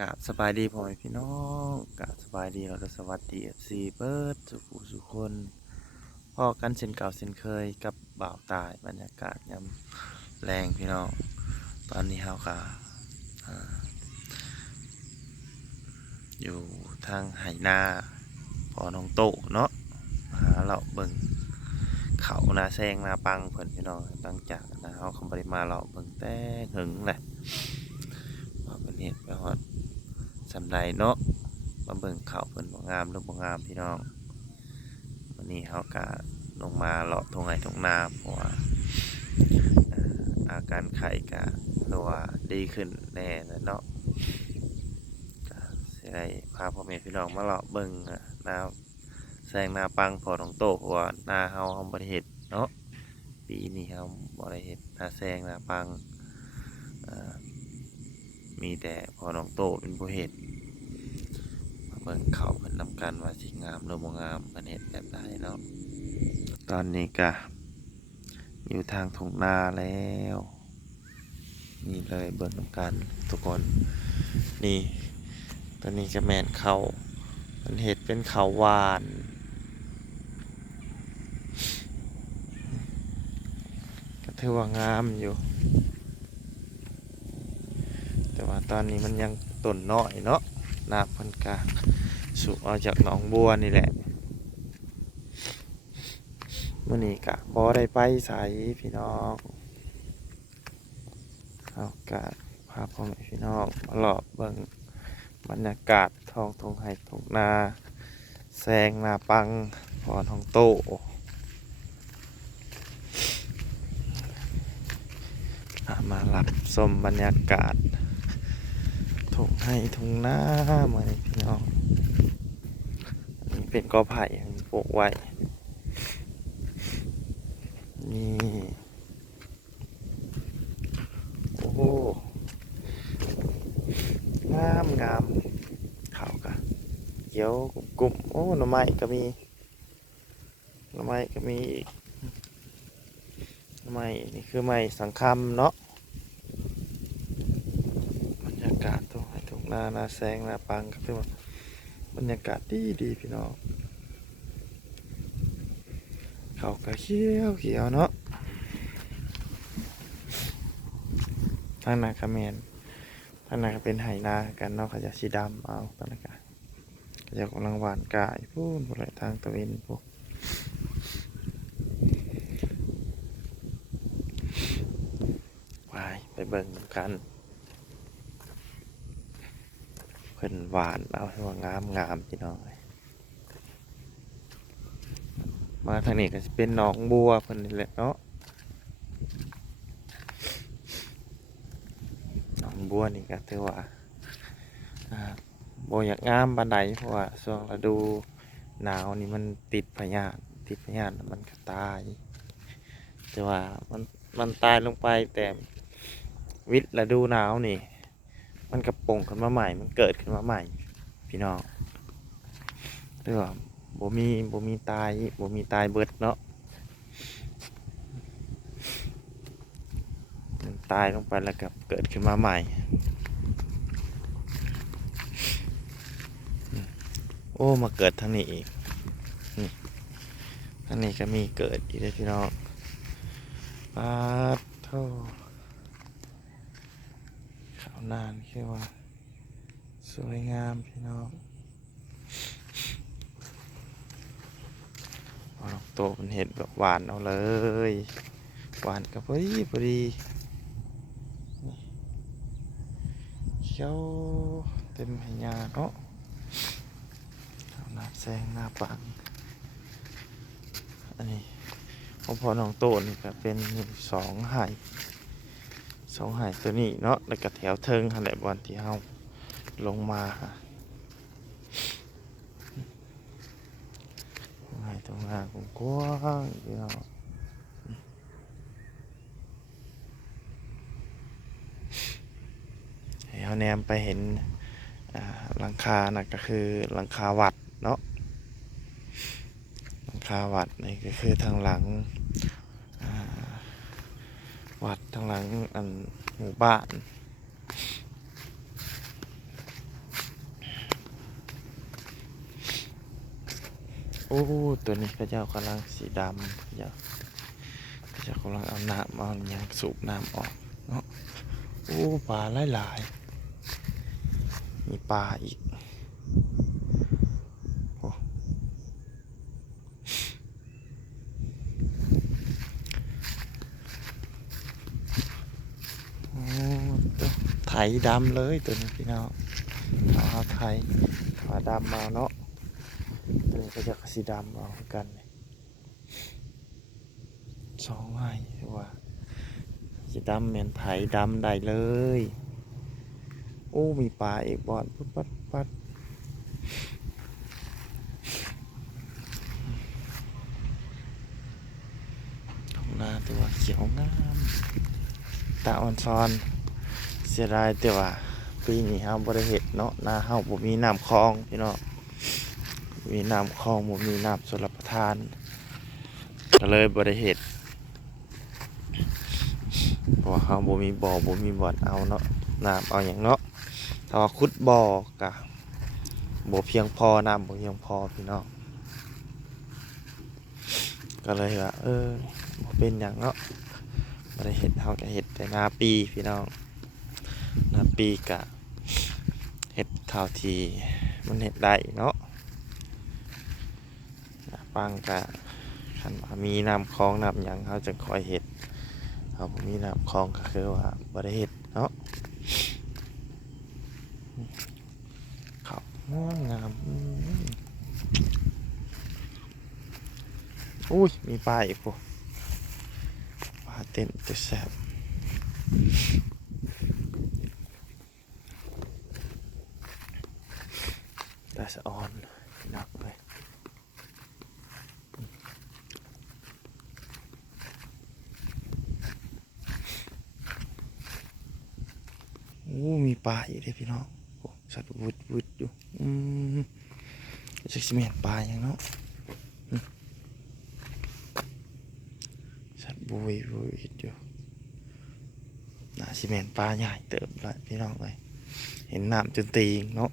กาบสบายดีพ่อแม่พี่น้องกาบสบายดีเราก็สวัสดีเอฟซีเบิร์ดสุขุสุคนพ่อกันเช่นเก่าเช่นเคยกับบ่าวตายบรรยากาศยำแรงพี่น้องตอนนี้เฮากาอยู่ทางไหนาพอน้องโตเนาะหาเราเบิ่งเขานาแซงนาปังเพิ่นพี่น้องตั้งจากนะเฮาคำบริมาเราเบิ่งแต่หึงแหละว่าเป็นเหตุไปฮอด สำไรเนาะมาเบิ่งเขาเพิ่นบ่งามหรือบ่งามพี่น้องวันนี้เขาก็ลงมาเลาะทงไห้ทงนาเพราะว่าอาการไข้ก็ตัวดีขึ้นแน่แล้วเนาะก็สิได้พาพ่อแม่พี่น้องมาเลาะเบิ่งนาแซงนาปังพอของโตเพราะว่านาเฮาเฮาบ่ได้เฮ็ดเนาะปีนี้เฮาบ่ได้เฮ็ดนาแซงนาปังอ่อ มีแต่พอน้องโตเป็นผู้เฮ็ดเบิ่งเขาเพิ่นนำกันว่าสิงามหรือบ่งามเพิ่นเฮ็ดแบบใดเนาะตอนนี้ก็อยู่ทางทุ่งนาแล้วนี่เลยเบิ่งนำกันทุกคนนี่ตอนนี้จะแมนเขาเพิ่นเฮ็ดเป็นเขาหวานก็ถือว่างามอยู่ แต่ว่าตอนนี้มันยังต้นน้อยเนาะน้ำพันกาสูบออกจากหนองบัวนี่แหละมื่อนี้กะบ่ได้ไปใสพี่น้องเอากะพาพ่อแม่พี่น้องมาหลอบเบิ่งบรรยากาศทองทงไห้ทงนาแซงนาปังพรทองโตมาหลับชมบรรยากาศ ถงให้ถุงหน้ามือนพี่น้องอันนี้เป็นกอไผ่ปลูกไว้ นี่ โอ้โหงามงามขาวกะเขียวกลุ่มโอ้หน่อไม้ก็มีหน่อไม้ก็มีอีกหน่อไม้นี่คือไม้สังคำเนาะบ น้าหน้าแสงหน้าปังครับพี่ว่าบรรยากาศดีดีพี่น้องเขาก็เขียวเขียวเนาะทางนาคาเมนทางนาก็เป็นไหนากันเนาะเขาจะสีดำเอาตอนนั้นก็เขาจะกำลังหวานกายพูนบนไหลทางตะเวนพวกไปไปเบิ่งกัน เพิ่นหวานเอาให้ว่างามงามพี่น้องเอ้ยมาทางนี้ก็จะเป็นหนองบัวเพิ่นนี่แหละเนาะหนองบัวนี่ก็ถือว่าอ่าบ่อยากงามปานใดเพราะว่าช่วงฤดูหนาวนี่มันติดพยาธิติดพยาธิแล้วมันก็ตาย แต่ว่ามันมันตายลงไปแต่วิทย์ฤดูหนาวนี่ มันกระปงขึ้นมาใหม่ มันเกิดขึ้นมาใหม่ พี่น้องเรื่องบ่มีบ่มีตายบ่มีตายเบิดเนาะมันตายลงไปแล้วก็เกิดขึ้นมาใหม่ โอ้ มาเกิดทางนี้อีกนี่ทางนี้ก็มีเกิดอีกเลยพี่น้องปาดโทขา นานแค่ว่า สวยงามพี่น้องเอาดอกโตเป็นเห็ดแบบหวานเอาเลย หวานกับพอดีพอดีเขียวเต็มให้ยาเนาะหน้าแซงหน้าปังอันนี้ขอพอน้องโตนี่ก็เป็นสองไห่ สองไห่ตัวนี้เนาะแล้วก็แถวเทิงหันแหละบอลที่เฮาลงมาฮะไงตรงหน้ากว้างเดียวให้เขาแนมไปเห็นหลังคานะก็คือหลังคาวัดเนาะหลังคาวัดนี่ก็คือทางหลัง วัดทางหลังอันหมู่บ้านโอ้ตัวนี้พระเจ้ากำลังสีดำพระเจ้าพระเจ้ากำลังเอาน้ำเอายางสูบน้ำออกเนาะโอ้ปลาหลายๆมีปลาอีก ตัวไถดำเลยตัวนี้พี่น้องเอาไถเอาดำมาเนาะตัวนี้ก็จะสีดำเอาคือกันสองไม้ว่าสีดำเหมือนไถดำได้เลยโอ้มีปลาอีกบอดปุ๊บปัดปัดท้องนาตัวเขียวงามตาอ่อนซอน สียดายแต่ว่าปีนี้เฮาบ่ได้เห็ดเนาะนาเฮาบ่มีน้ำคลองพี่น้องมีน้ำคลองบ่มีน้ำสลับประทานก็เลยบ่ได้เฮ็ดเพราะว่าเฮาบ่มีบ่อบ่มีบ่อนเอาเนาะน้ำเอาหยังเนาะถ้าว่าขุดบ่อกะบ่เพียงพอน้ำบ่เพียงพอพี่น้องก็เลยว่าเออบ่เป็นหยังเนาะบ่ได้เฮ็ดเฮาก็เฮ็ดแต่นาปีพี่น้อง นาปีกะเฮ็ดเท่าทีมันเฮ็ดได้เนาะปังกะคันามีน้ำคลองน้ำหยังเขาจะคอยเห็ดเขาบ่มีน้ำคลองก็คือว่าบ่ได้เห็ดเนาะเขาง่วงงามอุ้ยมีปลาอีกปุ๊ปลาเต้นตัวแสบ ตาสะออนหนักเลยโอ้มีปลาอยู่เด้พี่น้องสัตว์วุดวุดอยู่อืมจะสิเมนปลาอย่างเนาะสัตว์บุยบุยอยู่น่าสิเมนปลาใหญ่เติบเลยพี่น้องเลยเห็นน้ำจนตีงเนาะ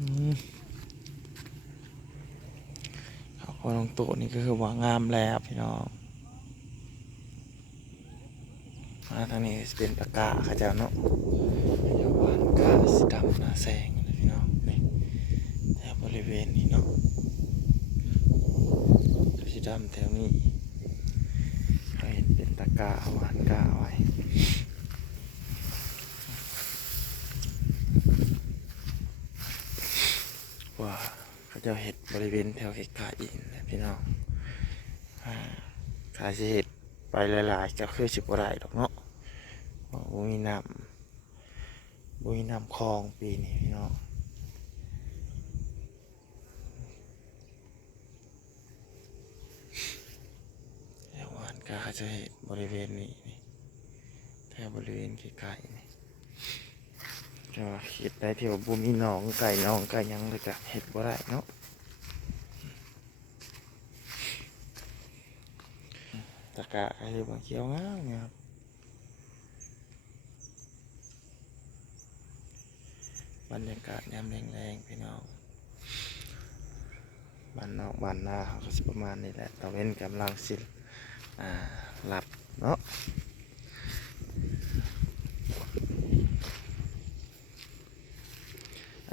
เขาพองโตนี่ก็คือว่างามแล้วพี่น้องมาทางนี้เป็นตะกร้าขาเจ้าเนาะเดี๋ยววานกาสีดำหนาแสงนะพี่น้องนี่แถวบริเวณนี้เนาะสีดำแถวนี้เห็นเป็นตะกร้าวานกาไว้ว่า เขาเจะเห็ดบริเวณแถวไกลๆอีกนะพี่น้องขาสิเห็ดไปหลายๆก็คือสิบไรดอกเนาะบ่มีน้ำบ่มีน้ำคลองปีนี้พี่น้องแถววานก็จะเห็นบริเวณนี้นี่แถวบริเวณไกลๆนี่ เห็ดได้ที่ว่าบ่มีหนองไก่หนองไก่ยังเลยก็เห็ดบ่ได้เนาะตะกะไอ้บางเขียวงามงามบรรยากาศยามแรงๆพี่น้องบ้านนอกบ้านนาเขาก็ประมาณนี้แหละตะเว้นกำลังสิอ่าหลับเนาะ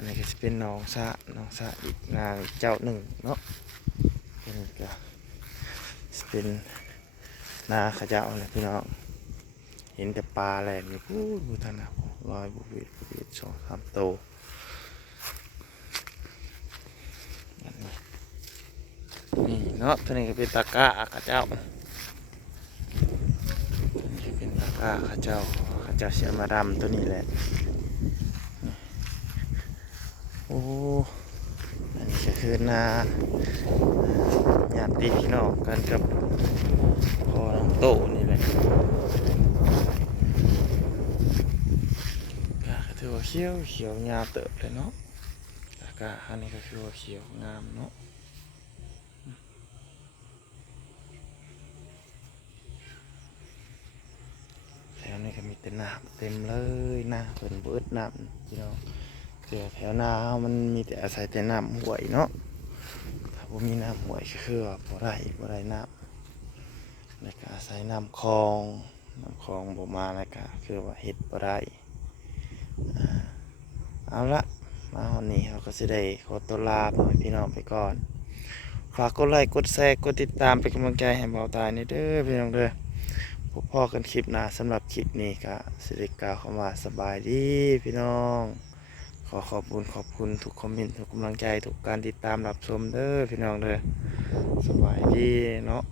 อันนี้ก็จะเป็นน้องสะน้องสะอีกงาเจ้าหนึ่งเนาะอันนี้ก็สิเป็นนาขาเจ้าเลยพี่น้องเห็นแต่ปลาแหลมนี่พูดบูทันนะลอยบุบิดบุบิดสองสามโตน,น,นี่เนาะตัวนี้ก็เป็นตะกร้าขาเจ้าเป็นตะกร้าขาเจ้าขาเจ้าเสียมาดำตัวนี้แหละ โอ้อันนี้ก็คือนาญาติพี่น้องกันกับพอน้องโตนี่แหละก็ถือว่าเขียวเขียวงามเติบเลยเนาะแล้วก็อันนี้ก็คือว่าเขียวงามเนาะแถวนี้ก็มีแต่น้ำเต็มเลยน้ำเป็นเบิดน้ำพี่น้อง แต่แถวนามันมีแต่อาศัยแต่น้ำห่วยเนาะบ่มีน้ำห้วยก็คือว่าบ่ได้บ่ได้น้ำแล้วก็อาศัยน้ำคลองน้ำคลองบ่มาแล้วก็คือว่าเฮ็ดบ่ได้เอาละมาวันนี้เราก็สิได้ขอตัวลาพ่อแม่พี่น้องไปก่อน ฝากกดไลค์กดแชร์กดติดตามเป็นกำลังใจให้เบาตายนี่เด้อพี่น้องเด้อพบพ่อกันคลิปหน้าสำหรับคลิปนี้ก็สิริกล่าวคำว่าสบายดีพี่น้อง ขอขอบคุณขอบคุณทุกคอมเมนต์ทุกกำลังใจทุกการติดตามรับชมเด้อพี่น้องเด้อสบายดีเนาะ